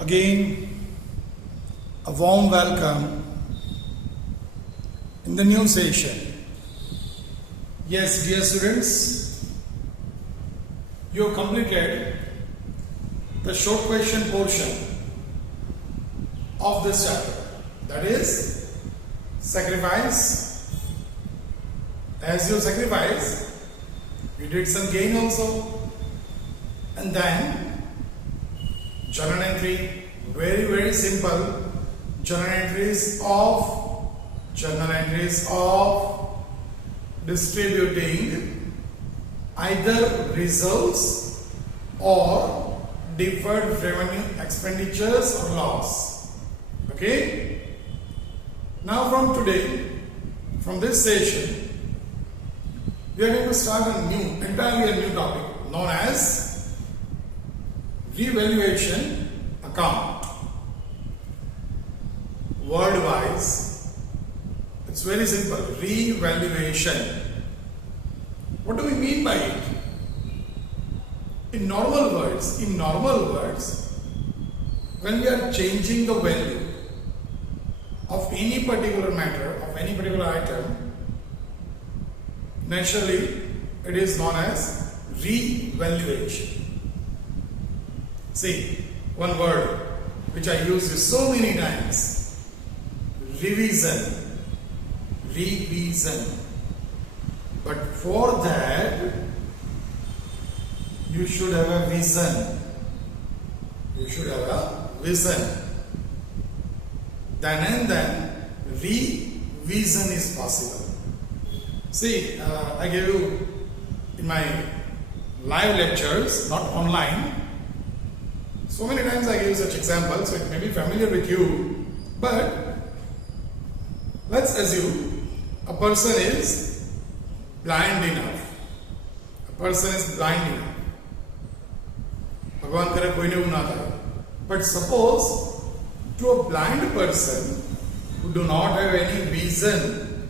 Again, a warm welcome in the new session. Yes, dear students, you have completed the short question portion of this chapter. That is, sacrifice. As you sacrifice, you did some gain also. And then journal entry, very simple. Journal entries of distributing either results or deferred revenue expenditures or loss. Okay? Now from today, from this session, we are going to start entirely a new topic known as revaluation account. Word-wise, it's very simple. Revaluation. What do we mean by it? In normal words, when we are changing the value of any particular matter, of any particular item, naturally it is known as revaluation. See, one word which I use so many times: revision. But for that, you should have a vision. Then and then, revision is possible. See, I gave you in my live lectures, not online. So many times I give such examples, so it may be familiar with you. But let's assume a person is blind enough. Bhagwan kare koi ne na thaye. But suppose to a blind person who do not have any vision,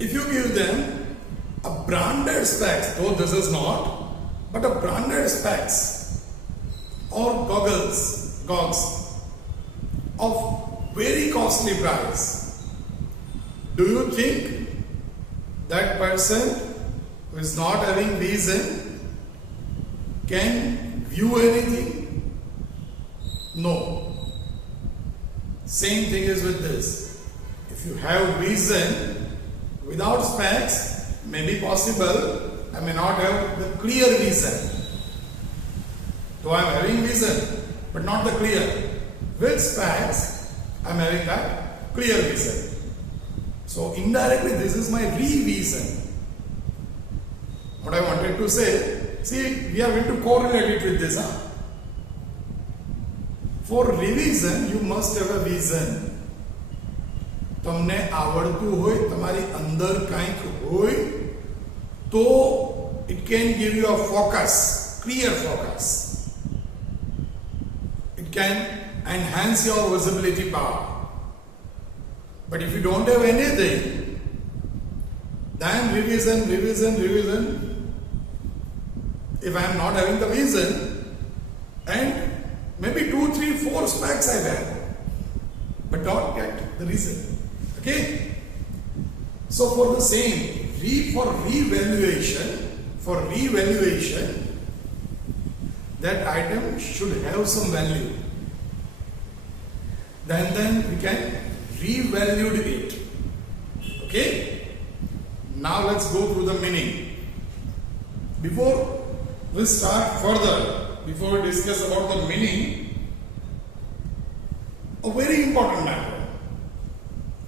if you give them a branded specs, though this is not, but a branded specs or goggles of very costly price, do you think that person who is not having vision can view anything? No. Same thing is with this. If you have vision without specs, may be possible I may not have the clear vision. Though I am having vision, but not the clear. With specs, I am having that clear vision. So indirectly, this is my revision. What I wanted to say, see, we are going to correlate it with this. For revision, you must have a vision. તમને આવડતું હોય, તમારી અંદર કંઈક હોય, તો it can give you a focus, clear focus. It can enhance your visibility power. But if you don't have anything, then revision. If I am not having the vision, and maybe 2, 3, 4 specs I have, but not get the reason. Okay? So for the same, for revaluation, that item should have some value. Then we can revalue it. Okay? Now let's go through the meaning. Before we start further, before we discuss about the meaning, a very important matter.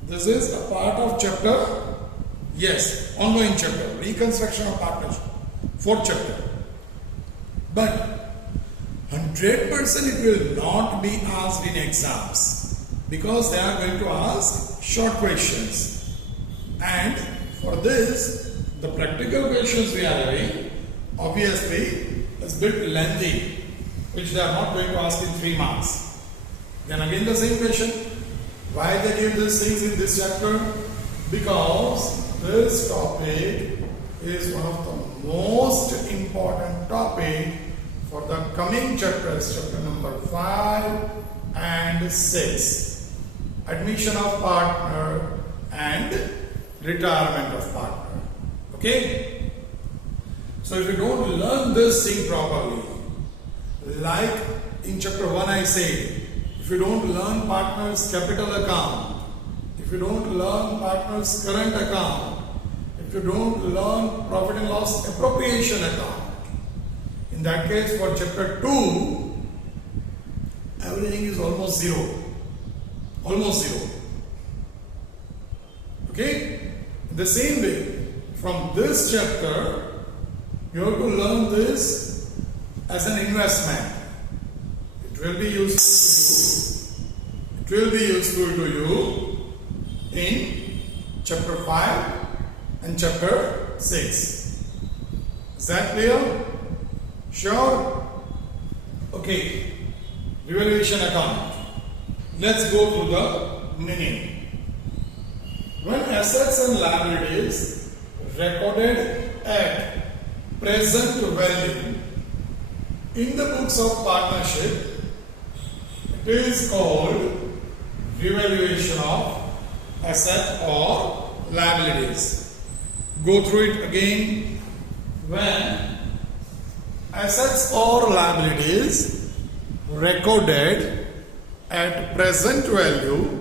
This is a part of chapter, ongoing chapter, Reconstruction of Partnership, 4th chapter. But 100% it will not be asked in exams, because they are going to ask short questions. And for this, the practical questions we are having, obviously, is a bit lengthy, which they are not going to ask in 3 marks. Then again the same question. Why they give these things in this chapter? Because this topic is one of the most important topic for the coming chapters, chapter number 5 and 6. Admission of partner and retirement of partner. Okay? So if you don't learn this thing properly, like in chapter 1 I said, if you don't learn partner's capital account, if you don't learn partner's current account, if you don't learn profit and loss appropriation account, in that case for chapter 2, everything is almost zero. Almost zero. Okay? In the same way, from this chapter, you have to learn this as an investment. It will be useful to you. It will be useful to you in chapter 5 and chapter 6. Is that clear? Sure? Okay. Revaluation account. Let's go through the meaning. When assets and liabilities recorded at present value in the books of partnership, it is called revaluation of asset or liabilities. Go through it again. When assets or liabilities recorded at present value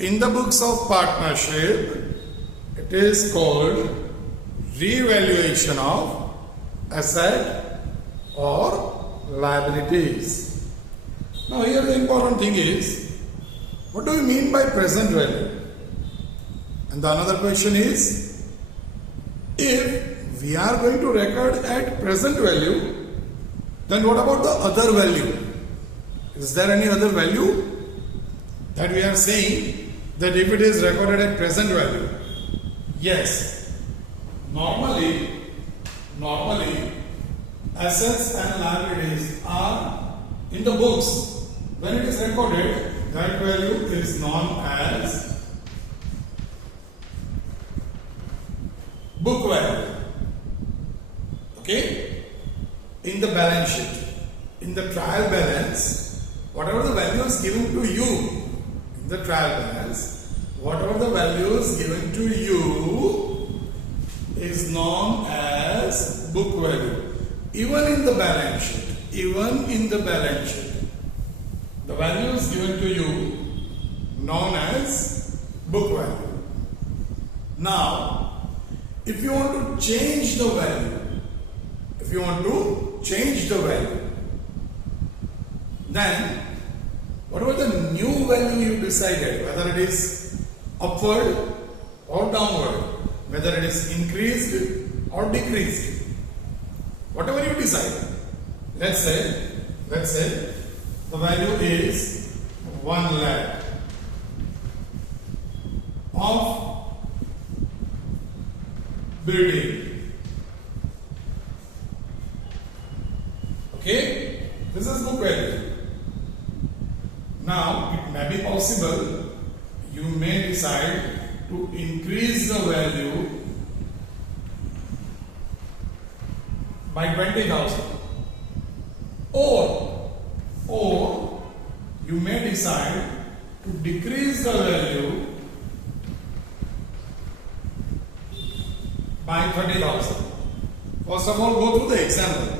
in the books of partnership, it is called revaluation of asset or liabilities. Now here the important thing is, what do we mean by present value? And the another question is, if we are going to record at present value, then what about the other value? Is there any other value that we are saying that if it is recorded at present value? Yes. Normally assets and liabilities are in the books. When it is recorded, that value is known as book value. Okay? In the balance sheet, in the trial balance, whatever the value is given to you, in the trial balance, whatever the value is given to you is known as book value. Even in the balance sheet, the value is given to you known as book value. Now, if you want to change the value, then whatever the new value you decided, whether it is upward or downward, whether it is increased or decreased, whatever you decide, let's say the value is 1 lakh of building. Okay, this is book value. Now it may be possible you may decide to increase the value by 20,000, or you may decide to decrease the value by 30,000. First of all, go through the example.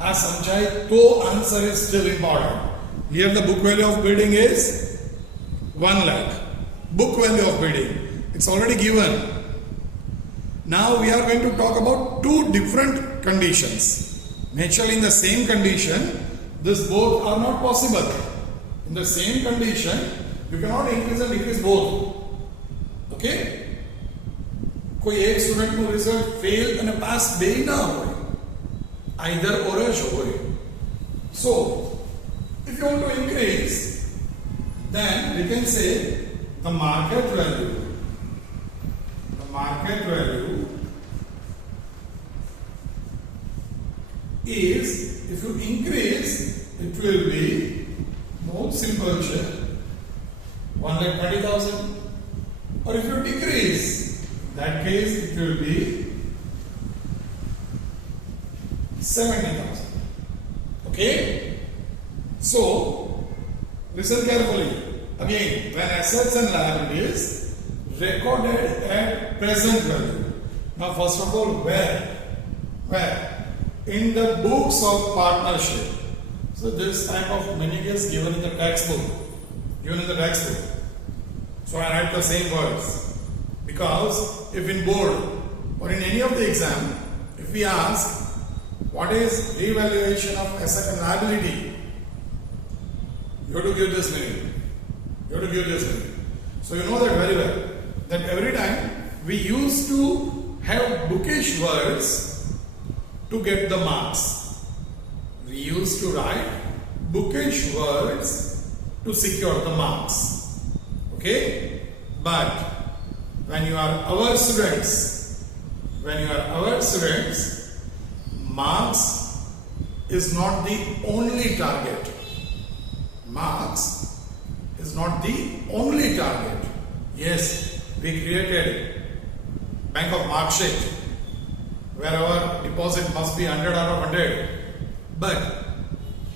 As समझाए तो answer is still important. Here the book value of building is 1 lakh. Book value of building. It's already given. Now we are going to talk about two different conditions. Naturally in the same condition, this both are not possible. In the same condition, you cannot increase and decrease both. Okay? कोई एक student નું result fail અને pass બે ના હોય, either or જ હોય. So if you want to increase, then we can say the market value is, if you increase, it will be more simple, 1,20,000, or if you decrease, in that case it will be 70,000. Okay? So, listen carefully. Again, when assets and liabilities recorded at present value. Now, first of all, where? Where? In the books of partnership. So, this type of meaning is given in the textbook. Given in the textbook. So, I write the same words. Because if in board or in any of the exam, if we ask, what is revaluation of asset and liability? You have to give this meaning. You have to give this meaning. So you know that very well. That every time we used to have bookish words to get the marks. We used to write bookish words to secure the marks. Okay? But when you are our students, marks is not the only target. Marks is not the only target. Yes, we created Bank of Marksheet where our deposit must be 100 out of 100. But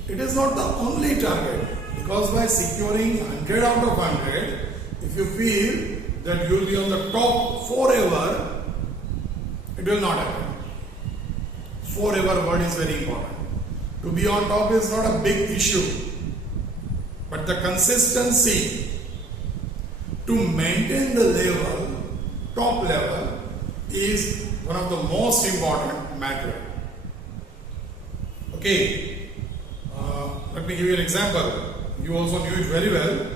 it is not the only target, because by securing 100 out of 100, if you feel that you will be on the top forever, it will not happen. Forever word is very important. To be on top is not a big issue. But the consistency to maintain the level, top level, is one of the most important matter. Okay, let me give you an example. You also knew it very well.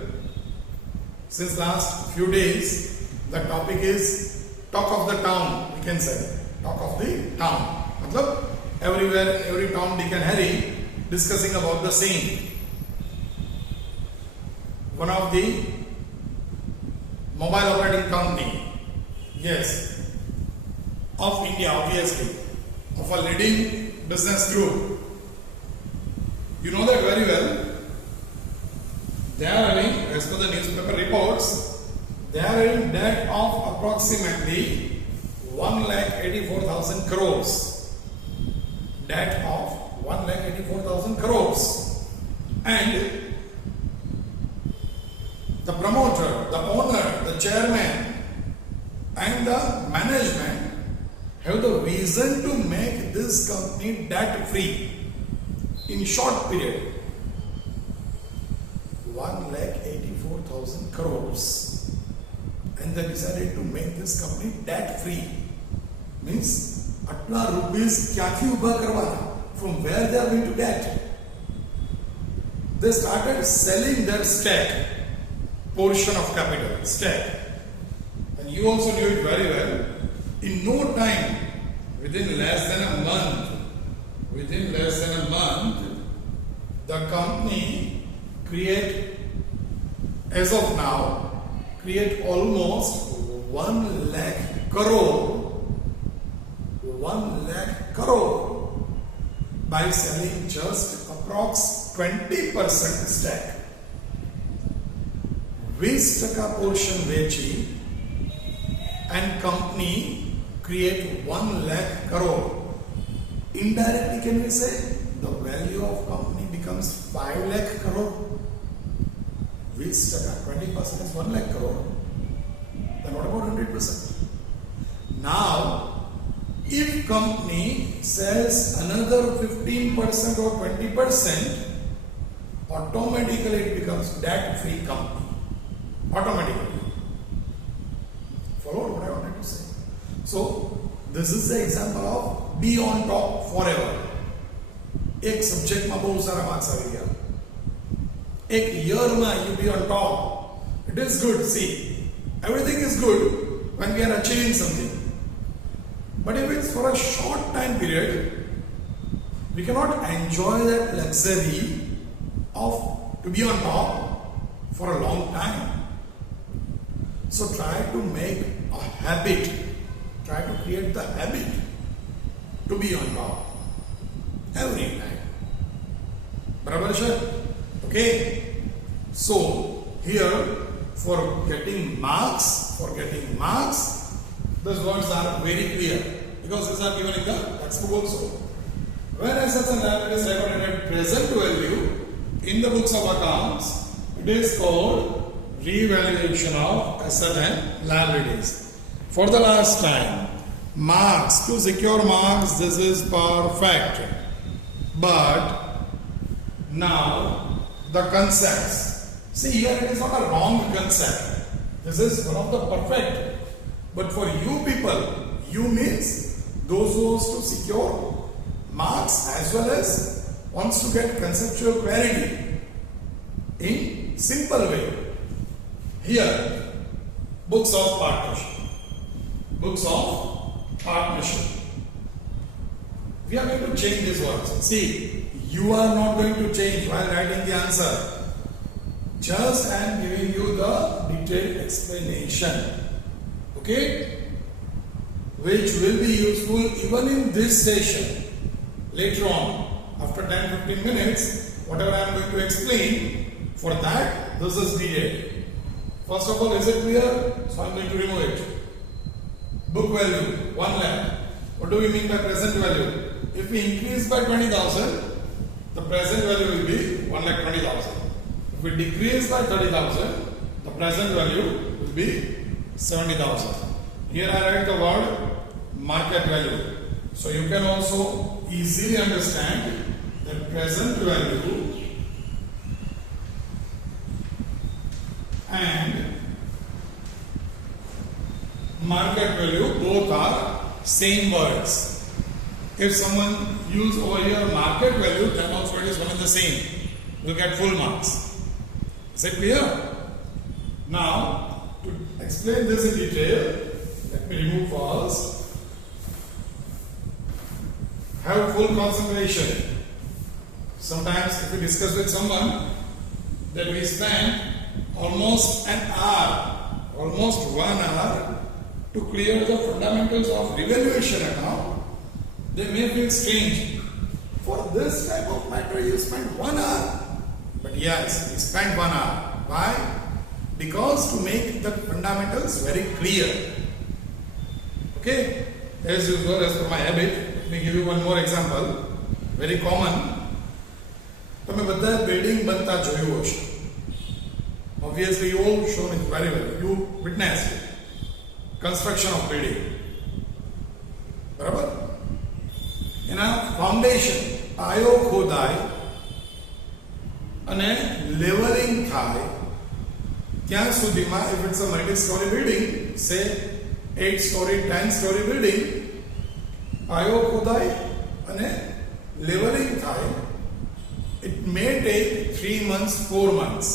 Since last few days, the topic is talk of the town, we can say. Talk of the town. Matlab, everywhere, every town, Dick and Harry discussing about the same. One of the mobile operating company, yes, of India, obviously, of a leading business group. You know that very well. They are having, as per the newspaper reports, they are having debt of approximately 1,84,000 crores. Debt of 1,84,000 crores. And the promoter, the owner, the chairman and the management have the vision to make this company debt free in short period. 1,84,000 crores, and they decided to make this company debt free. Means atla rupees kya ki ubha karwana, from where they are going to debt. They started selling their stake, portion of capital, stake. And you also knew it very well. In no time, within less than a month, the company as of now, create almost 1 lakh crore. 1 lakh crore by selling just approx 20% stake. 20% portion vechi and company create 1 lakh crore. Indirectly, can we say the value of company becomes 5 lakh crore? 20%, 20% is 1 lakh crore. Then what about 100%? Now, if company sells another 15% or 20%, automatically it becomes debt-free company. Automatically. Follow what I wanted to say? So, this is the example of be on top forever. एक subject में बहुत सारा marks आ गया. एक year में you be on top. It is good. See, everything is good when we are achieving something. But if it's for a short time period, we cannot enjoy that luxury of to be on top for a long time. So try to make a habit. Try to create the habit to be on top every time. Barabar, sir? Okay. So here for getting marks, those words are very clear because these are given in the textbook also. When assets and liabilities recorded at present value in the books of accounts, it is called revaluation of asset and liabilities. For the last time, marks, to secure marks, this is perfect. But now the concepts. See, here it is not a wrong concept. This is one of the perfect. But for you people, you means those who wants to secure marks as well as wants to get conceptual clarity in simple way. Here, books of partnership. Books of partnership. We are going to change these words. See, you are not going to change while writing the answer. Just I am giving you the detailed explanation. Okay? Which will be useful even in this session. Later on, after 10-15 minutes, whatever I am going to explain, for that, this is needed. First of all, is it clear? So I am going to remove it. Book value, 1 lakh. What do we mean by present value? If we increase by 20,000, the present value will be 1,20,000. If we decrease by 30,000, the present value will be 70,000. Here I write the word market value. So you can also easily understand that present value and market value both are same words. If someone use over here market value, then also it is one and the same. You get full marks. Is it clear? Now, to explain this in detail, let me remove first. Have full concentration. Sometimes if we discuss with someone, that we spend almost an hour, almost 1 hour to clear the fundamentals of revaluation account, they may feel strange. For this type of matter, you spend 1 hour. But yes, we spend 1 hour. Why? Because to make the fundamentals very clear. Okay? As usual, as per my habit, let me give you one more example. Very common. તમે બધા building બનતા જોયું હશે. Obviously, you all shown it very well. You witnessed it. Construction of building. બરાબર? એના foundation પાયો ખોદાય અને levelling થાય ત્યાં સુધીમાં, if it's a multi-story building, say 8-story, 10-story building, પાયો ખોદાય અને લેવલિંગ થાય, it may take 3 months, 4 months.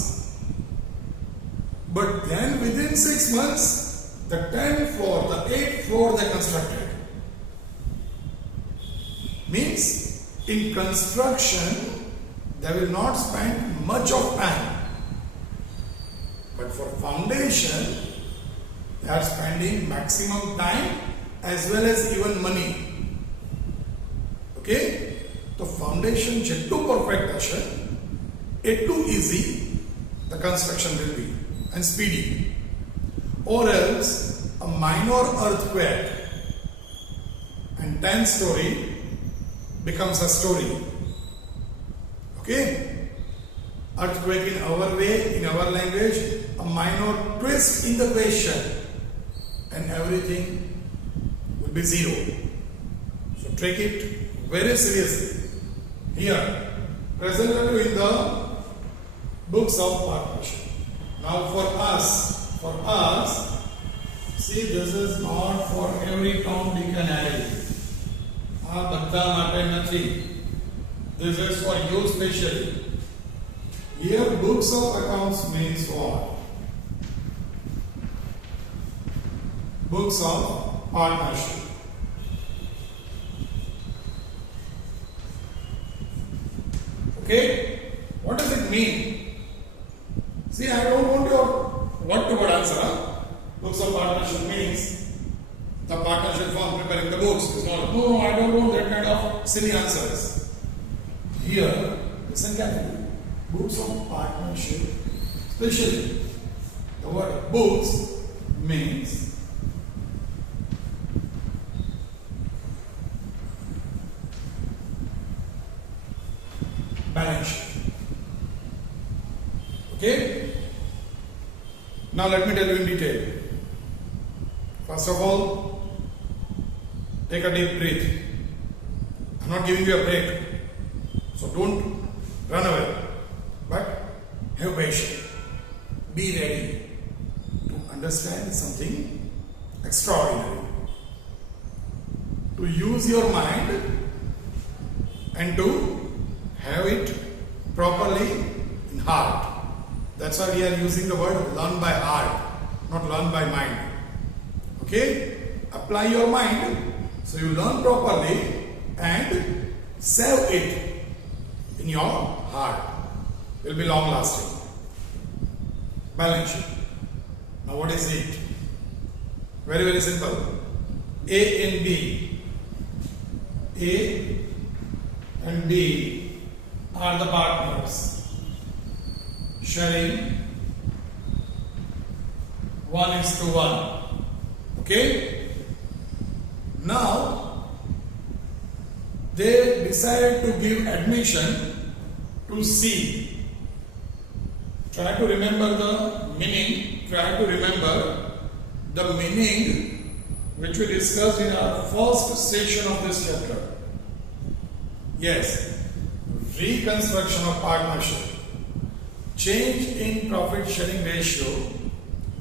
But then within 6 months, the 10th floor, the 8th floor they constructed. Means in construction, they will not spend much of time. But for foundation, they are spending maximum time as well as even money. Okay? The foundation jettu perfect hase, etlu easy the construction will be and speedy. Or else a minor earthquake and 10-story becomes a story. Okay? Earthquake in our way, in our language, a minor twist in the question and everything will be zero. So take it very seriously. Here, present value in the books of partnership. Now for us, see, this is not for every Tom, Dick and Harry. This is for you specially. Here, books of accounts means what? Books of partnership. Okay? What does it mean? See, I don't want your word-to-word answer. Books of partnership means the partnership firm preparing the books. It's not, no, I don't want that kind of silly answers. Here, listen carefully. Books of partnership, especially the word books means balance sheet. Okay? Now let me tell you in detail. First of all, take a deep breath. I'm not giving you a break, so don't run away, but have patience. Be ready to understand something extraordinary. To use your mind and to have it properly in heart. That's why we are using the word learn by heart, not learn by mind. Okay? Apply your mind so you learn properly and save it in your heart. It will be long lasting. Balance sheet. Now what is it? Very, very simple. A and B. A and B are the partners, sharing 1:1. Okay? Now they decided to give admission to C. Try to remember the meaning. Try to remember the meaning which we discussed in our first session of this chapter. Yes, reconstruction of partnership. Change in profit sharing ratio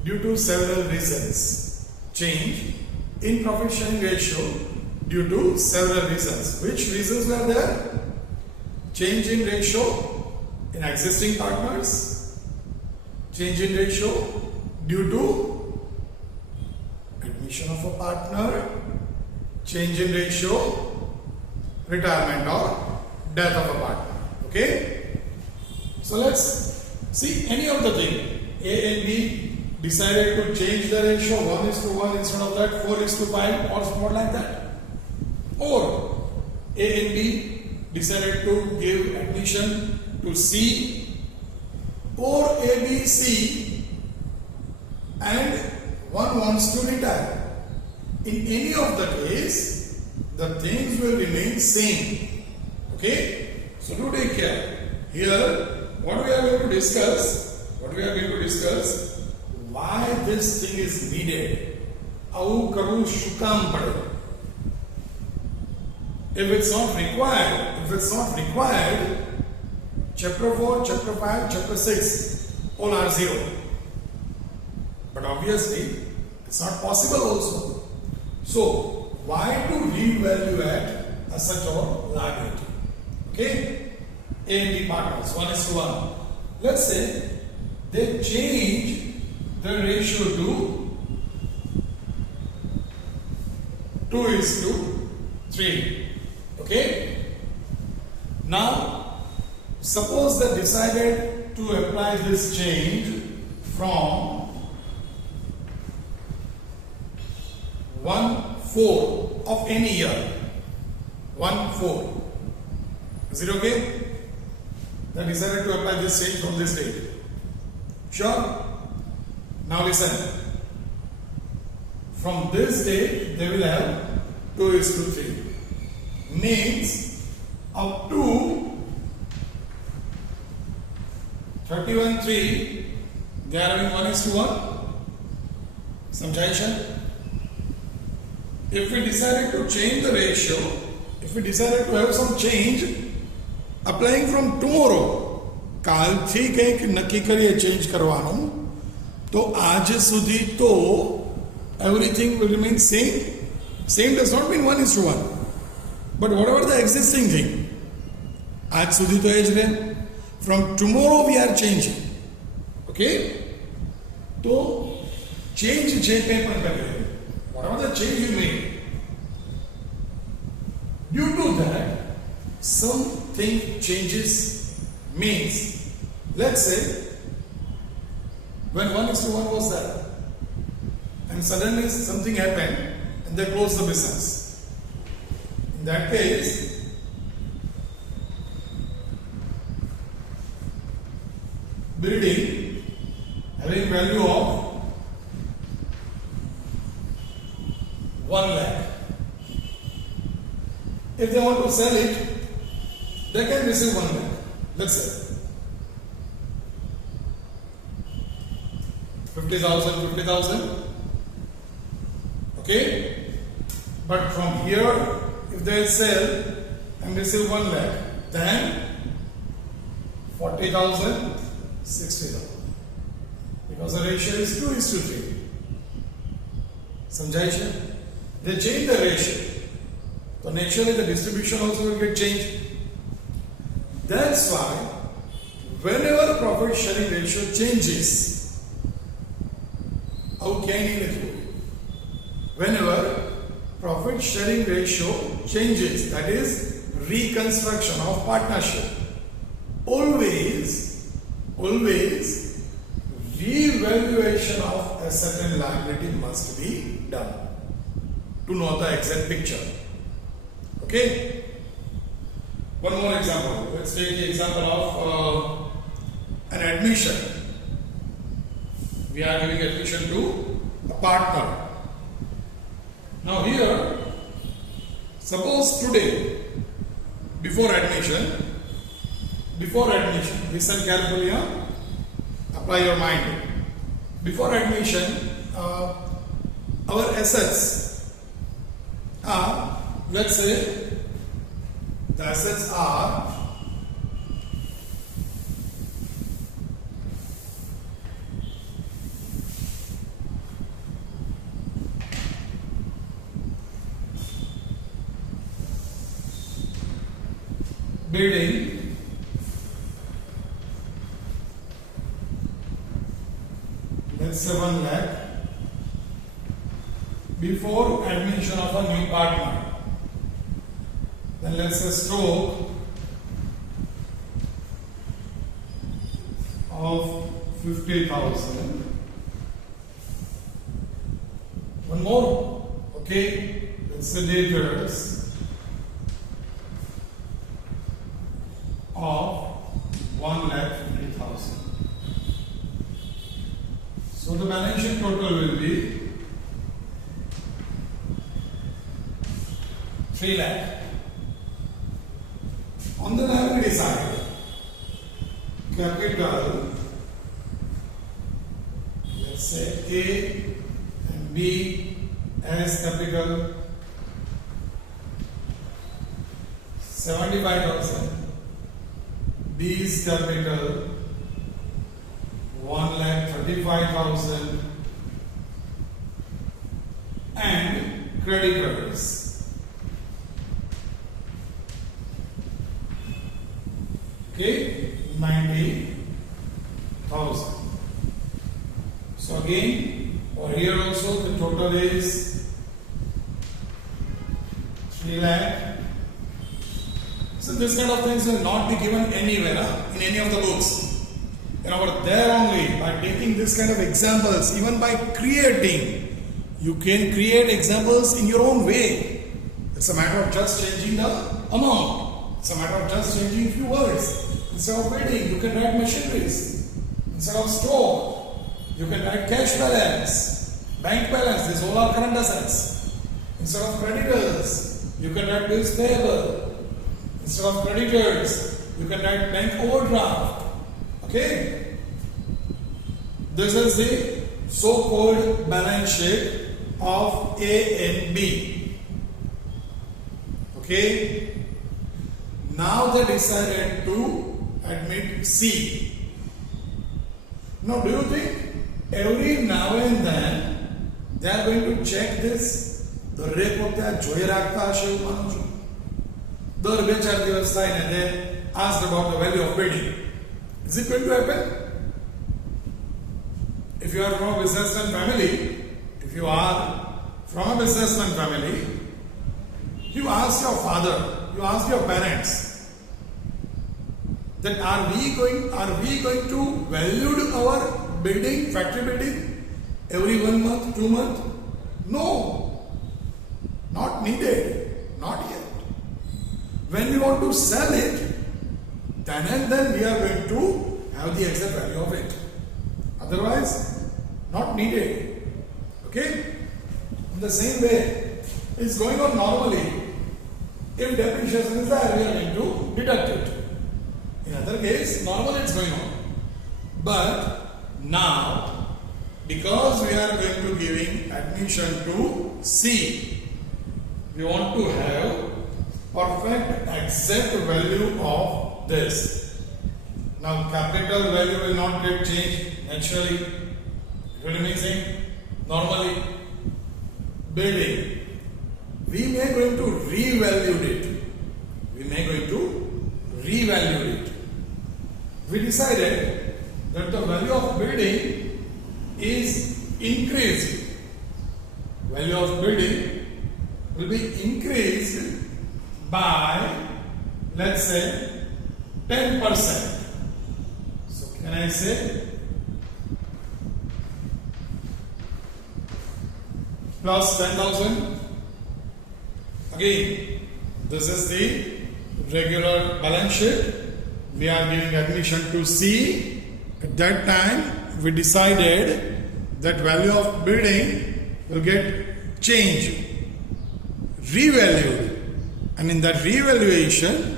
due to several reasons. Change in profit sharing ratio due to several reasons. Which reasons were there? Change in ratio in existing partners. Change in ratio due to admission of a partner. Change in ratio, retirement or death of a partner. Okay? So let's see any of the thing. A and B decided to change the ratio 1:1 instead of that 4:5 or more like that. Or A and B decided to give admission to C, or A, B, C, and one wants to retire. In any of the case, the things will remain same. Okay? So do take care. Here, what we are going to discuss, why this thing is needed. Aau karu shukam pade. If it's not required, chapter 4, chapter 5, chapter 6, all are zero. But obviously, it's not possible also. So, why to revalue asset or liability? Okay? A and B partners, 1:1. Let's say they change the ratio to 2:3. Okay? Now, suppose they decided to apply this change from 1/4 of any year. 1/4. Is it okay? They decided to apply this change from this date. Sure? Now listen. From this date, they will have 2:3. Means up to 31:3, they are having 1:1. Samjhaisha? If we decided to change the ratio, if we decided to have some change, applying from tomorrow, કાલથી કંઈક નક્કી કરીએ change કરવાનું, તો આજ સુધી તો everything will remain same. Same does not mean 1:1. But whatever the existing thing, આજ સુધી તો એ જ રહે. From tomorrow we are changing. Okay? તો change જે કંઈ પણ કરીએ, whatever the change you make, due to that, something changes. Means, let's say, when 1:1 was there, and suddenly something happened, and they closed the business. In that case, building having value of 1 lakh. If they want to sell it, they can receive 1 lakh. Let's say 50,000, 50,000. Okay? But from here, if they sell and receive 1 lakh, then 40,000, 60,000. Because the ratio is 2:3. समझाई छे? They change the ratio. So naturally the distribution also will get changed. That's why whenever profit sharing ratio changes, whenever profit sharing ratio changes, that is reconstruction of partnership, always revaluation of asset and liability must be done to know the exact picture. Okay? One more example. Let's take the example of an admission. We are giving admission to a partner. Now here, suppose today, before admission, listen carefully, apply your mind. Before admission, our assets are, let's say, the assets are building, let's say 1 lakh, before admission of a new partner. Then let's say stock of 50,000. One more, okay, let's say debtors of 1,50,000. So the balance sheet total will be 3 lakh. On the liability side, capital, let's say A and B as capital 75,000, B is capital 1,35,000, and creditors. Okay, 90,000. So again, for here also the total is 3 lakh. So this kind of things will not be given anywhere in any of the books. Over there only, by taking this kind of examples, even by creating, you can create examples in your own way. It's a matter of just changing the amount. It's a matter of just changing a few words. Instead of building, you can write machineries. Instead of store, you can write cash balance, bank balance. These all are current assets. Instead of creditors, you can write bills payable. Instead of creditors, you can write bank overdraft. Okay? This is the so-called balance sheet of A and B. Okay? Now they decided to admit C. Now do you think every now and then they are going to check this? દરેક વખતે આ જોઈ રાખતા હશે એવું માનું છું. દર 2-4 દિવસ થાય ને they asked about the value of building. Is it going to happen? If you are from a businessman family, you ask your father, you ask your parents, that are we going to value our building, factory building every 1 month, 2 months? No, not needed, not yet. When we want to sell it, then and then we are going to have the exact value of it. Otherwise, not needed. Okay? In the same way, it's going on normally. If depreciation is there, we are going to deduct it. In other the case, normally it's going on. But now, because we are going to giving admission to C, we want to have perfect exact value of this. Now capital value will not get changed naturally. It will be same. Normally, building, we may going to revalue it. We may going to revalue it. We decided that the value of building is increased. Value of building will be increased by, let's say, 10%. So can I say plus 10,000? Again, this is the regular balance sheet. We are giving admission to C. At that time, we decided that value of building will get changed, revalued. And in that revaluation,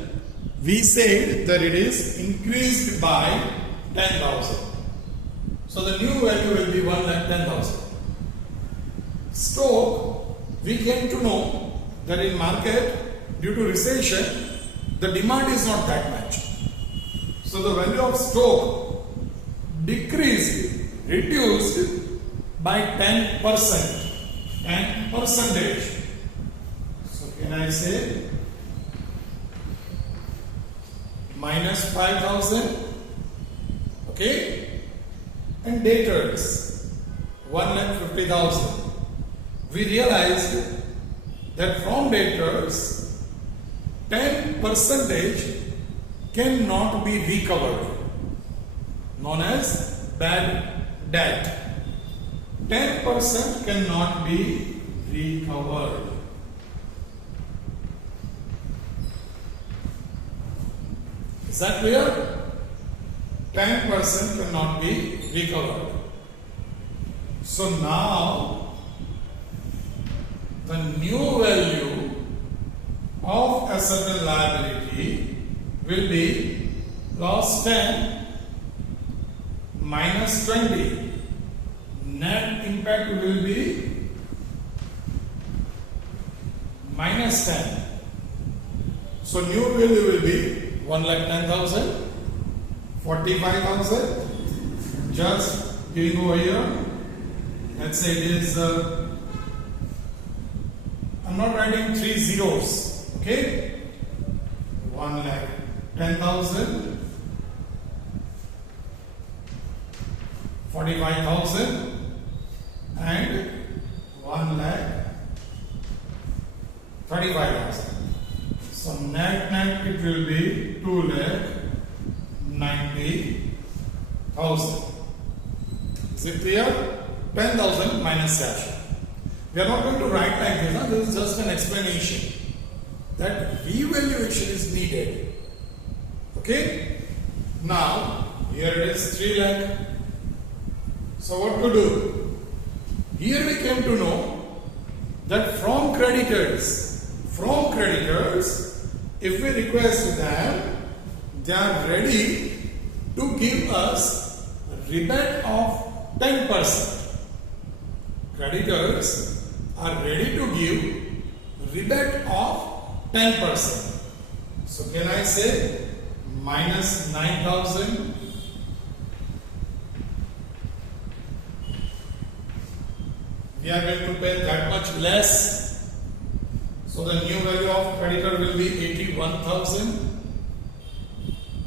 we said that it is increased by 10,000. So the new value will be 1,10,000. Stock, we came to know that in market, due to recession, the demand is not that much. So the value of stock decreased, reduced by 10% and percentage. So can I say minus 5,000? Okay? And debtors 1,50,000. We realized that from debtors 10% cannot be recovered, known as bad debt. 10% cannot be recovered. Is that clear? 10% cannot be recovered. So now the new value of asset and liability will be plus 10 minus 20. Net impact will be minus 10. So new value will be 1,10,000, 45,000. Just giving over here. Let's say it is. I'm not writing 3 zeros. Okay. 1,10,000, 45,000, and 1,35,000. So net it will be 2,90,000. Is it clear? 10,000 minus cash. We are not going to write like this. This is just an explanation that revaluation is needed. Okay? Now, here it is 3 lakh. So what to do? Here we came to know that from creditors, if we request them, they are ready to give us a rebate of 10%. Creditors are ready to give rebate of 10%. So can I say minus 9,000? We are going to pay that much less. So the new value of creditor will be 81,000.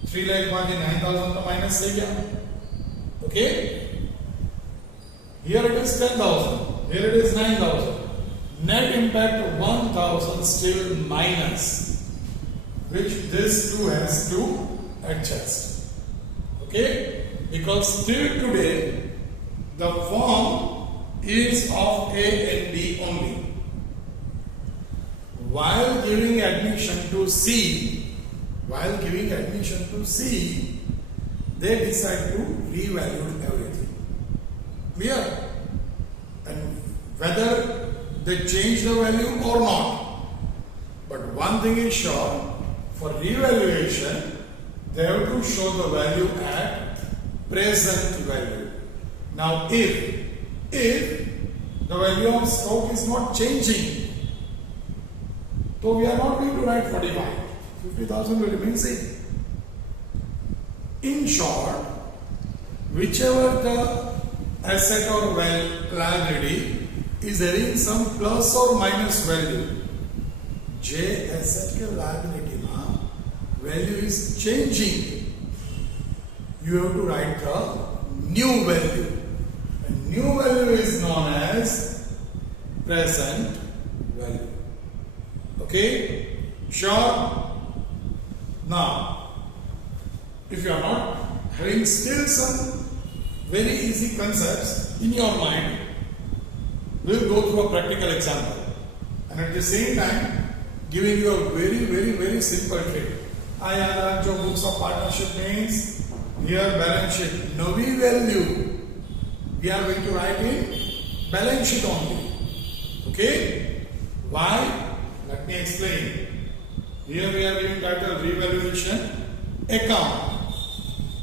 3 lakh मांगे 9,000 तो minus से क्या? Okay? Here it is 10,000. Here it is 9,000. Net impact 1,000 still minus, which this too has to adjust. Okay? Because till today the form is of A and B only. While giving admission to C, they decide to revalue everything. Clear? And whether they change the value or not. But one thing is sure, for revaluation, they have to show the value at present value. Now if the value of stock is not changing, so we are not going to write 45. 50,000 will remain same. In short, whichever the asset or liability is having some plus or minus value, J asset ke liability ma value is changing, you have to write the new value. And new value is known as present value. Okay? Sure? Now, if you are not having still some very easy concepts in your mind, we will go through a practical example. And at the same time, giving you a very simple trick. I have your books of partnership means here balance sheet. Novi value we are going to write in balance sheet only. Okay? Why? Let me explain. Here we are giving title revaluation account.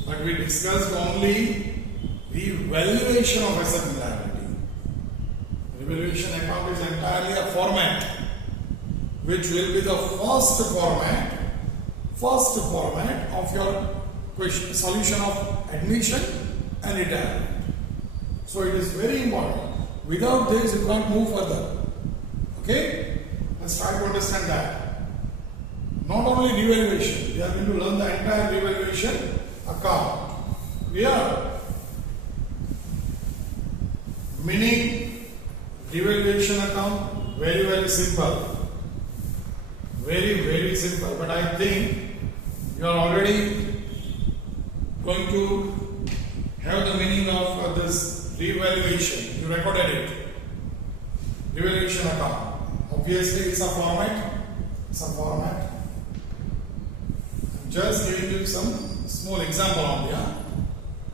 But we discussed only revaluation of asset and liability. Revaluation account is entirely a format which will be the first format of your question, solution of admission and retirement. So it is very important. Without this, you can't move further. Okay? Let's try to understand that. Not only revaluation, we are going to learn the entire revaluation account. Here, meaning revaluation account, very simple. Very simple. But I think you are already going to have the meaning of this revaluation. You recorded it. Revaluation account. Obviously, it's a format. I'm just giving you some small example on here.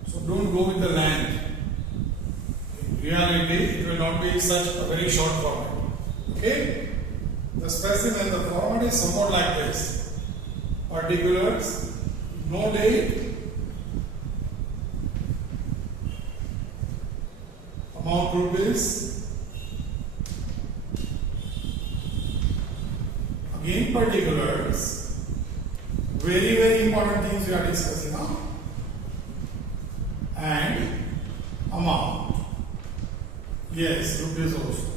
So don't go with the land. In reality, it will not be such a very short format. Okay? The specimen, the format is somewhat like this. Particulars, no date, amount rupees, again particulars, very important things we are discussing now, and amount, yes, rupees also,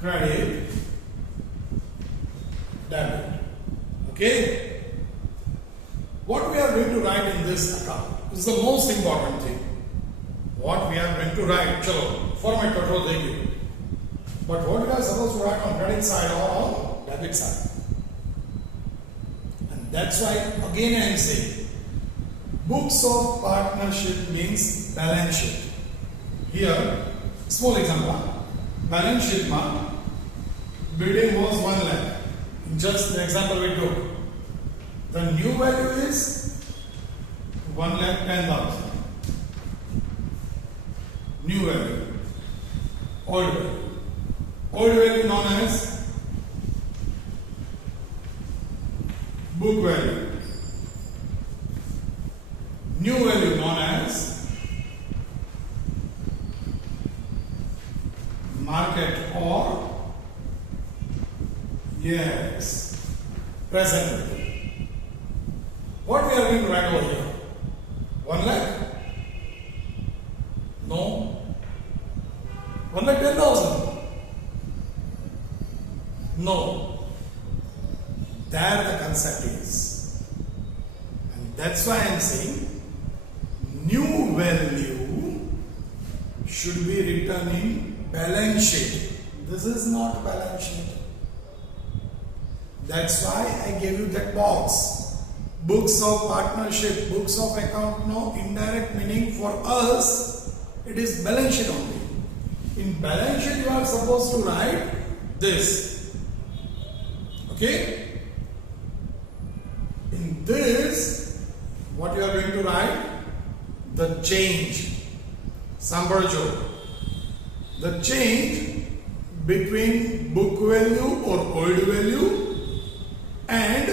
credit, debit. Okay? What we are going to write in this account is the most important thing. What we are going to write, chalo, format control देंगे. But what we are supposed to write on credit side or on debit side. And that's why again I am saying, books of partnership means balance sheet. Here, small example. Balance sheet ma, bidding was 1 lakh. Just the example we took. The new value is 1,10,000. New value. Old value. Old value known as book value. New value known as market or yes, present value. What we are going to write over here? 1 lakh? No. 1,10,000? No. There the concept is. And that's why I am saying new value should be written in balance sheet. This is not balance sheet. That's why I gave you that box. Books of partnership, books of account, no indirect meaning for us, it is balance sheet only. In balance sheet you are supposed to write this. Okay? In this, what you are going to write? The change. Sambarjo. The change between book value or old value and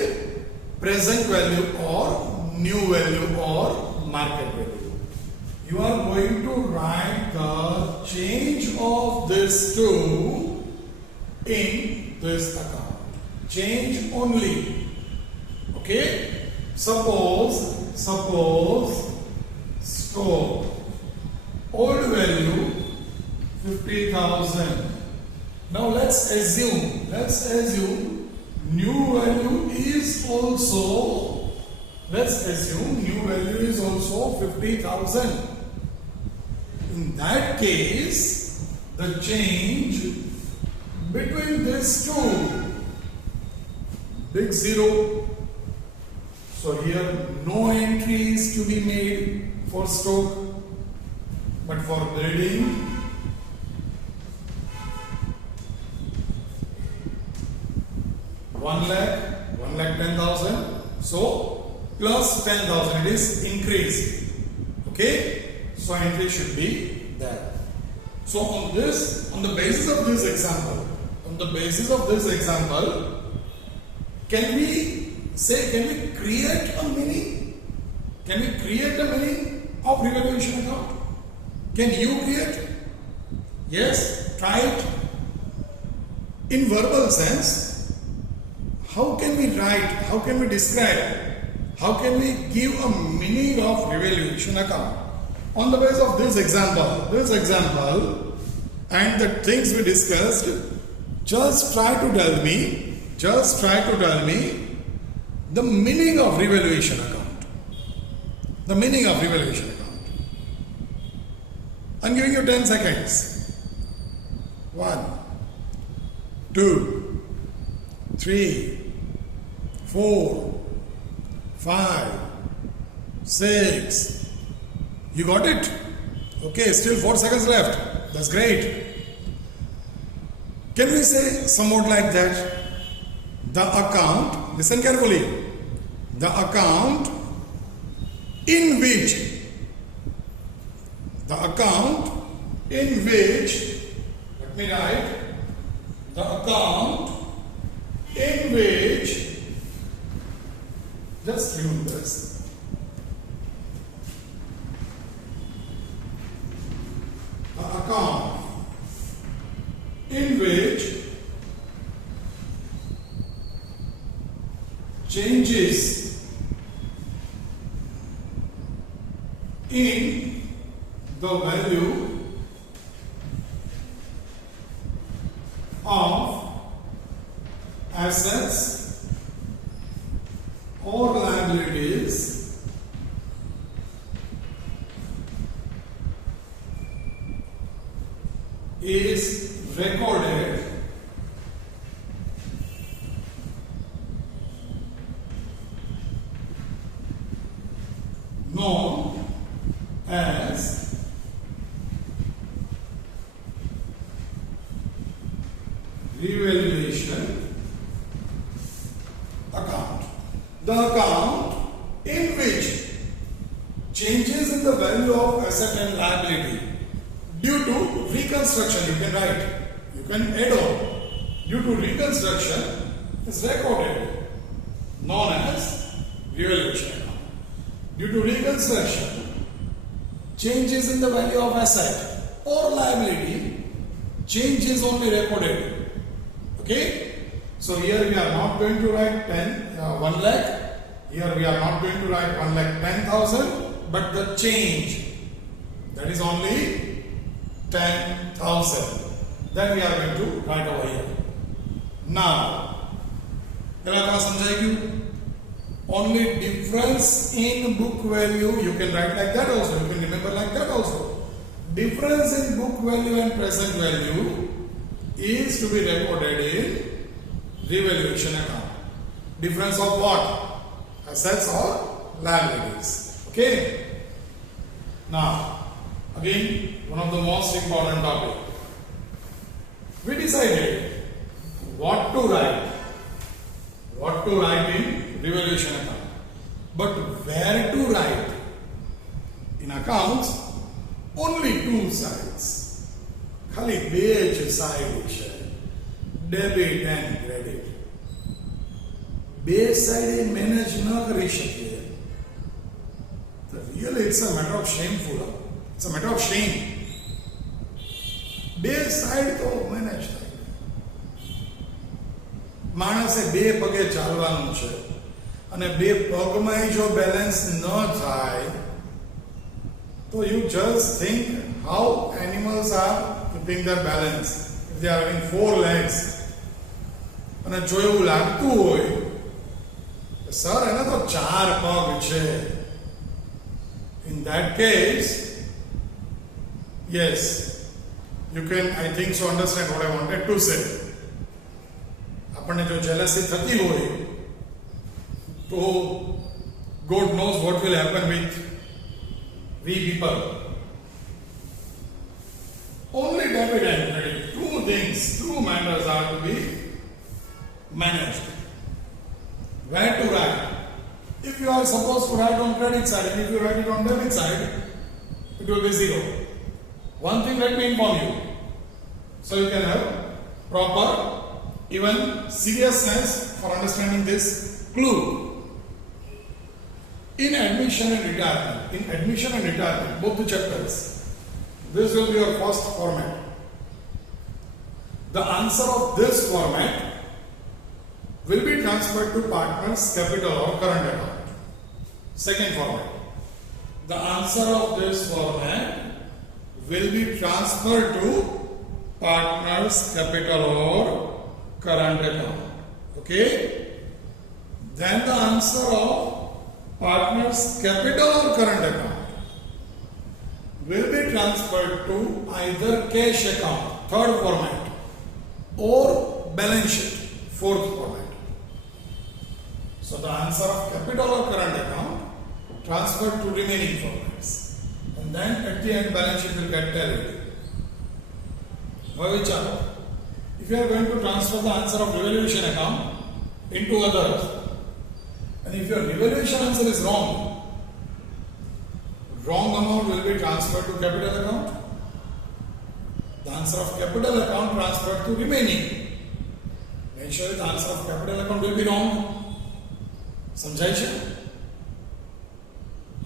present value or new value or market value. You are going to write the change of this two in this account. Change only. Okay? Suppose stock old value 50,000. Now let's assume new value is also 50,000. In that case, the change between these two, big zero. So here no entries to be made for stock, but for building 1 lakh 10,000. So plus 10,000, it is increased. Okay, so entry should be there. So on the basis of this example, can we create a meaning? Can we create a meaning of revaluation account? Can you create? Yes, try it. In verbal sense, how can we write? How can we describe? How can we give a meaning of revaluation account? On the basis of this example and the things we discussed, just try to tell me the meaning of revaluation account. The meaning of revaluation account. I'm giving you 10 seconds. 1, 2, 3, 4, 5, 6. You got it? Okay, still 4 seconds left. That's great. Can we say somewhat like that? The account, listen carefully, the account in which, let me write, the account in which, just remove this. The account in which changes in the value of assets or liabilities is recorded known as revaluation account. The account in which changes in the value of asset and liability due to reconstruction, you can write, you can add on, due to reconstruction is recorded, known as revaluation account. Due to reconstruction, changes in the value of asset or liability, change is only recorded. Okay? So here we are not going to write 1 lakh. Here we are not going to write 1,10,000, but the change, that is only 10,000. That we are going to write over here. Now, only difference in book value, you can write like that also, you can remember like that also. Difference in book value and present value is to be recorded in revaluation account. Difference of what? Assets or liabilities. Okay? Now, again, one of the most important topic. We decided what to write in revaluation account. But where to write? In accounts, only two sides. Khali બે side છે, debit and credit. બે side એ manage ન કરી શકીએ તો really it's a matter of shameful. It's a matter of shame. બે side તો મેનેજ થાય. માણસે બે પગે ચાલવાનું છે અને બે પગમાં જો બેલેન્સ ન થાય તો you just think how animals are keeping their balance if they are having 4 legs. અને જો એવું લાગતું હોય સર એને તો 4 પગ છે, in that case yes you can I think so understand what I wanted to say. આપણને જો jealousy થતી હોય તો God knows what will happen with we people. Only David and credit. Two matters are to be managed. Where to write? If you are supposed to write on credit side and if you write it on debit side, it will be 0. One thing let me inform you. So you can have proper, even seriousness for understanding this clue. In admission and retirement, both the chapters, this will be your first format. The answer of this format will be transferred to partner's capital or current account. Second format. The answer of this format will be transferred to partner's capital or current account. Okay? Then the answer of partner's capital or current account will be transferred to either cash account, third format, or balance sheet, fourth format. So the answer of capital or current account transferred to remaining formats, and then at the end balance sheet will get tallied. If you are going to transfer the answer of revaluation account into others, and if your revaluation answer is wrong amount will be transferred to capital account. The answer of capital account transferred to remaining. Make sure the answer of capital account will be wrong. Samjhai છે?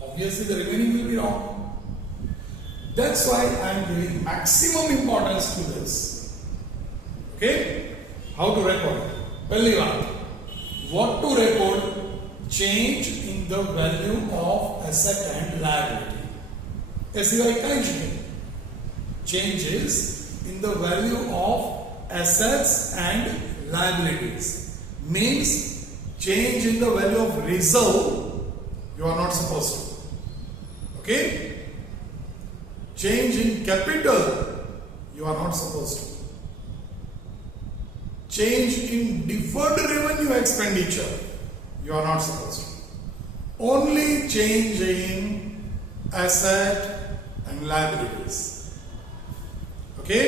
Obviously the remaining will be wrong. That's why I am giving maximum importance to this. Okay? How to record? પહેલી વાત, what to record? Change in the value of asset and liability. એ સિવાય કંઈ જ નહીં. Changes in the value of assets and liabilities means change in the value of reserve you are not supposed to. Okay? Change in capital you are not supposed to. Change in deferred revenue expenditure you are not supposed to. Only change in asset and liabilities. Okay?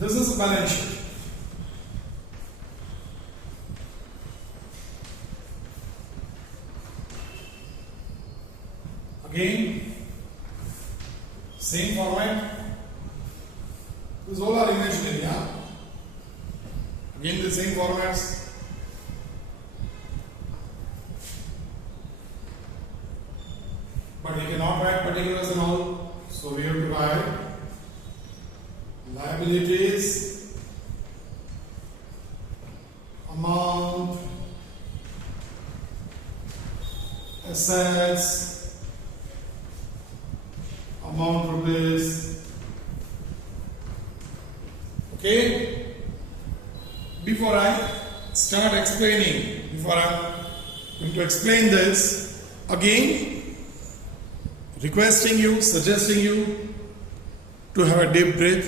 This is a balance sheet. Again, same format. These all are imaginary, yeah? Again, the same formats. But we cannot write particulars and all, so we have to write liabilities, amount, assets, amount rupees. Okay? Before I start explaining, before I'm going to explain this, again, requesting you, suggesting you to have a deep breath.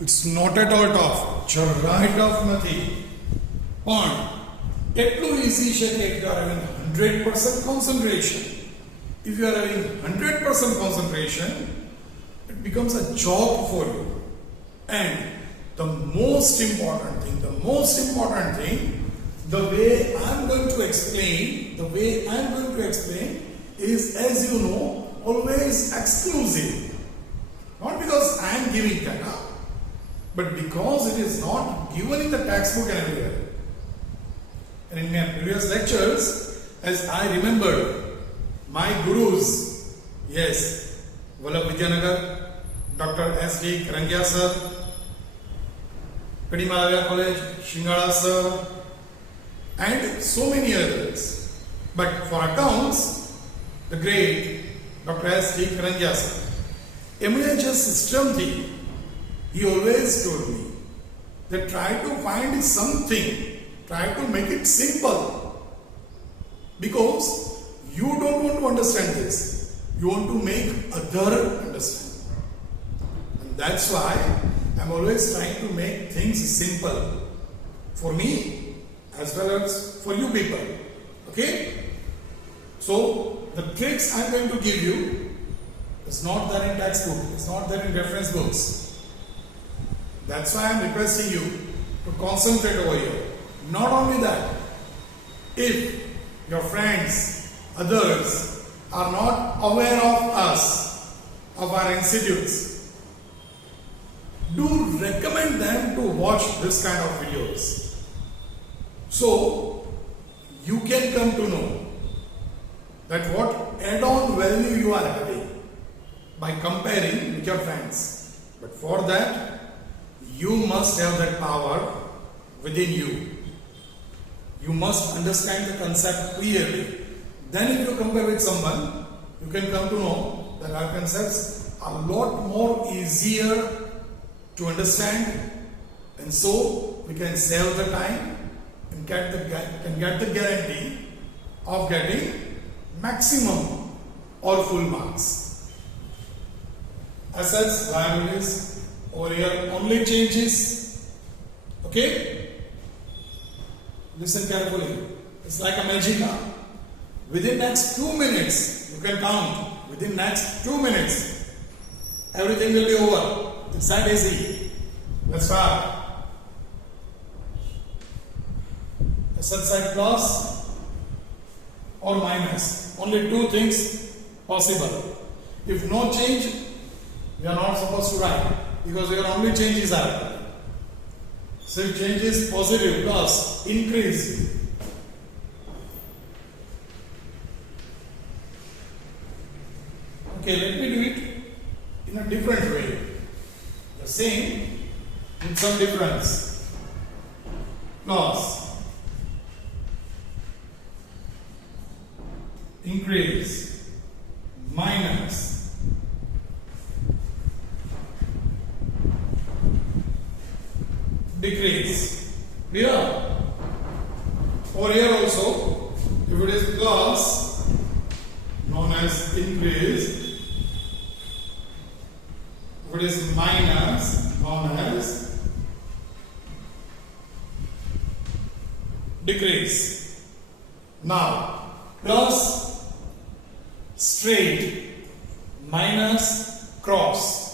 It's not at all tough. જરાય tough નથી. પણ એટલું easy છે કે if you are having 100% concentration, if you are having 100% concentration, it becomes a job for you. And the most important thing, the way I'm going to explain is, as you know, always exclusive. Not because I am giving data, but because it is not given in the textbook and everywhere. And in my previous lectures, as I remembered, my gurus, yes, Vallabh Vidyanagar, Dr. S.D. Karangia sir, Pedi Malavya College, Shingala sir, and so many others. But for accounts, the great Dr. S.D. Karangia sir, એમણે જે સિસ્ટમથી he always told me that try to find something, try to make it simple, because you don't want to understand this, you want to make other understand, and that's why I'm always trying to make things simple for me as well as for you people. Okay, so the tricks I'm going to give you, it's not there in textbook, it's not there in reference books. That's why I'm requesting you to concentrate over here. Not only that, if your friends, others are not aware of us, of our institutes, do recommend them to watch this kind of videos. So, you can come to know that what add-on value you are having by comparing with your friends. But for that, you must have that power within you. You must understand the concept clearly. Then if you compare with someone, you can come to know that our concepts are a lot more easier to understand, and so we can save the time and can get the guarantee of getting maximum or full marks. Assets, liabilities, over here only changes. Okay? Listen carefully. It's like a magic. Within next 2 minutes, you can count. Within next 2 minutes, everything will be over. It's that easy. Let's start. Asset side plus or minus. Only two things possible. If no change, we are not supposed to write, because your only changes are. So if change is positive, plus, increase. Okay, let me do it in a different way. The same with some difference. Plus, increase, minus, decrease. Clear? Over here also, if it is plus, known as increase. If it is minus, known as decrease. Now, plus straight, minus cross.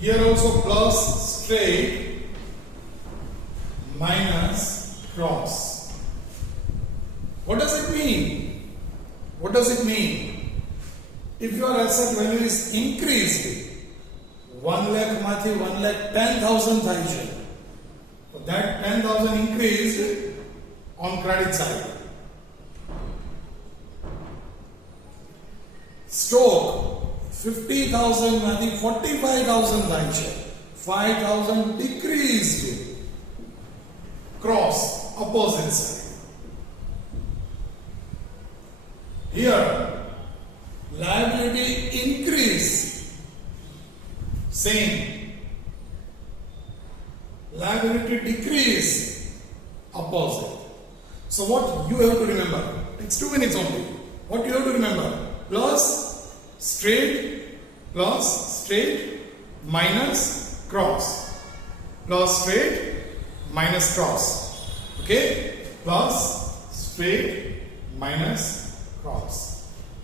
Here also plus straight, minus cross. What does it mean? What does it mean? If your asset value is increased, 1 lakh માંથી 1,10,000 થાય છે, so that 10,000 increased on credit side. Stock 50,000 માંથી 45,000 થાય છે, 5,000 decreased. Cross, opposite side. Here, liability increase, same. Liability decrease, opposite. So what you have to remember? It's 2 minutes only. What you have to remember? Plus straight, minus cross. Plus straight, minus cross. Okay? Plus straight, minus cross.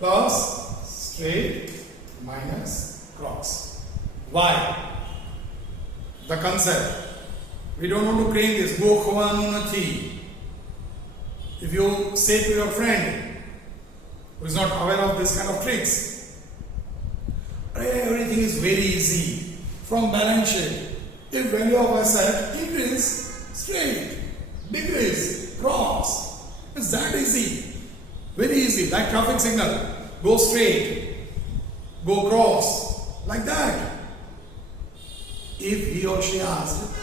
Plus straight, minus cross. Why? The concept. We don't want to create this. If you say to your friend who is not aware of this kind of tricks, everything is very easy. From balance sheet, if value of asset increase, straight, decrease, cross. It's that easy. Very easy, like traffic signal. Go straight, go cross, like that. If he or she asks,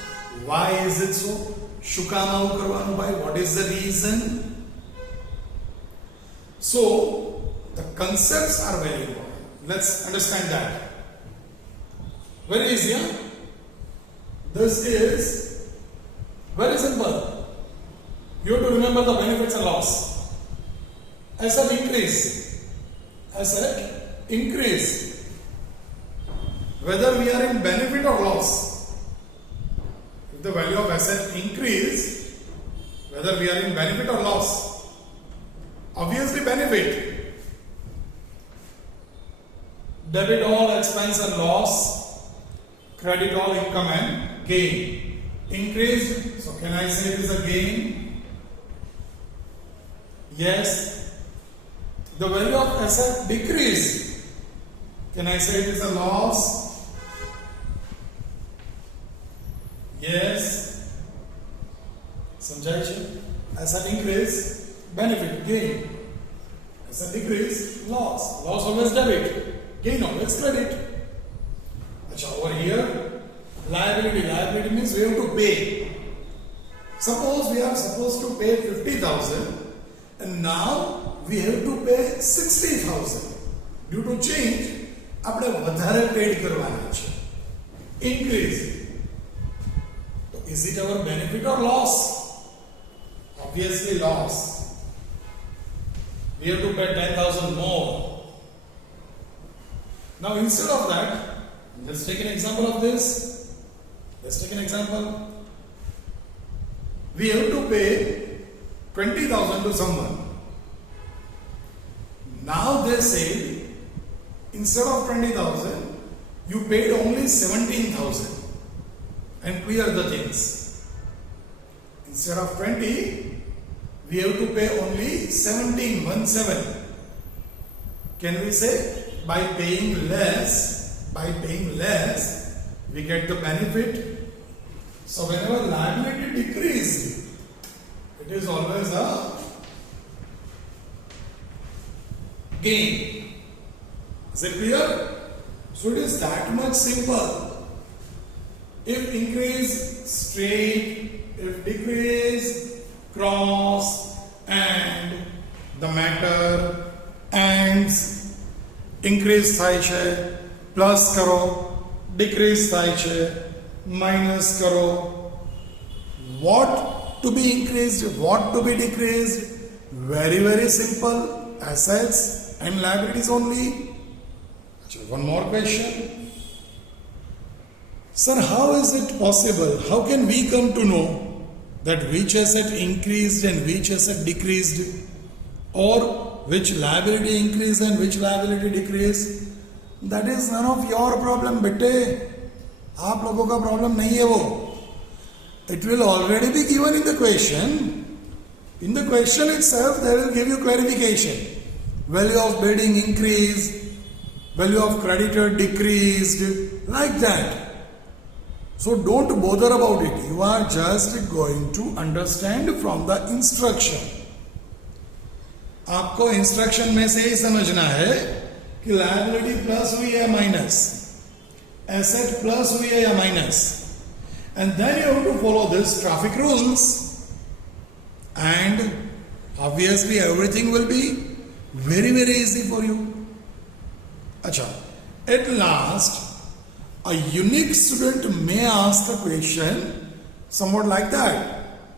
why is it so? Shukam avu karvanu bhai? What is the reason? So, the concepts are very important. Let's understand that. Very easy, huh? This is very simple. You have to remember the benefits and loss. Asset increase. Asset increase. Whether we are in benefit or loss. If the value of asset increase, whether we are in benefit or loss, obviously benefit. Debit all expense and loss, credit all income and gain. Increased, so can I say it is a gain? Yes. The value of asset decreased, can I say it is a loss? Yes. समझाइए છે? Asset increase, benefit, gain. Asset decrease, loss. Loss always debit, gain always credit. Achha, over here, liability. Liability means we have to pay. Suppose we are supposed to pay 50,000 and now we have to pay 60,000. Due to change, આપણે વધારે paid કરવાના છે. Increase. So is it our benefit or loss? Obviously loss. We have to pay 10,000 more. Now instead of that, let's take an example of this. Let's take an example. We have to pay 20,000 to someone. Now they say, instead of 20,000, you paid only 17,000 and clear the things. Instead of 20, we have to pay only 17. Can we say by paying less, we get the benefit? So whenever liability decreased, it is always a gain. Is it clear? So it is that much simple. If increase, straight. If decrease, cross. And the matter ends. Increase થાય છે, plus કરો. Decrease થાય છે, minus કરો. What to be increased, what to be decreased? Very, very simple. Assets and liabilities only. One more question. Sir, how is it possible? How can we come to know that which asset increased and which asset decreased? Or which liability increased and which liability decreased? That is none of your problem, bete. आप लोगों का problem नहीं है वो. It will already be given in the question. In the question itself, they will give you clarification. Value of bidding increased, value of creditor decreased, like that. So don't bother about it. You are just going to understand from the instruction. आपको instruction में से ही समझना है कि liability plus हुई है minus, asset plus हुई है या minus, and then you have to follow this traffic rules and obviously everything will be very, very easy for you. Acha, at last, a unique student may ask a question somewhat like that.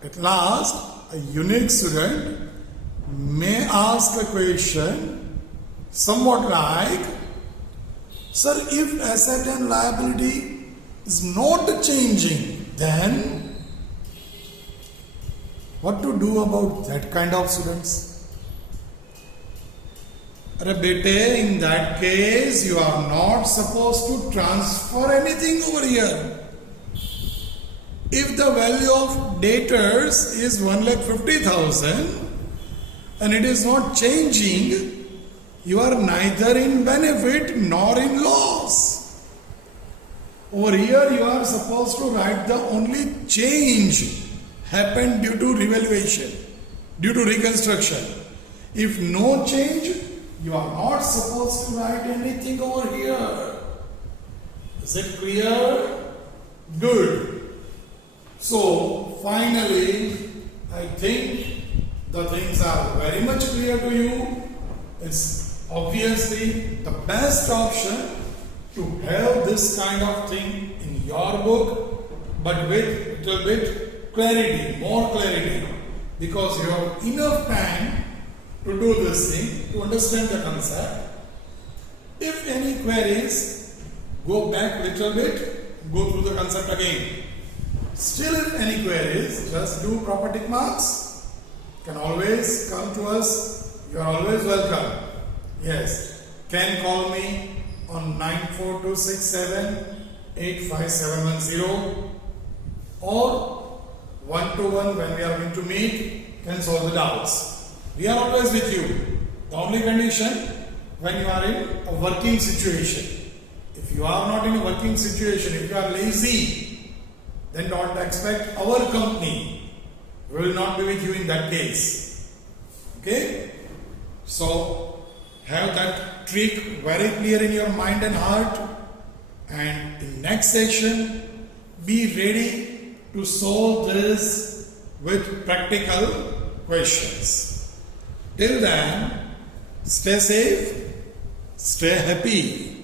At last, a unique student may ask a question somewhat like, sir, if asset and liability is not changing, then what to do about that kind of students? Arre bete, in that case, you are not supposed to transfer anything over here. If the value of debtors is 1,50,000 and it is not changing, you are neither in benefit nor in loss. Over here, you are supposed to write the only change happened due to revaluation, due to reconstruction. If no change, you are not supposed to write anything over here. Is it clear? Good. So, finally, I think the things are very much clear to you. It's obviously the best option to have this kind of thing in your book, but with little bit clarity, more clarity, because you have enough time to do this thing, to understand the concept. If any queries, go back little bit, go through the concept again. Still, if any queries, just do proper tick marks. You can always come to us. You are always welcome. Yes, can call me on 94267-85710 or 1-to-1 when we are going to meet, can solve the doubts. We are always with you. The only condition, when you are in a working situation. If you are not in a working situation, if you are lazy, then don't expect our company. We will not be with you in that case. Okay? So, have that trick very clear in your mind and heart, and in next session be ready to solve this with practical questions. Till then, stay safe, stay happy.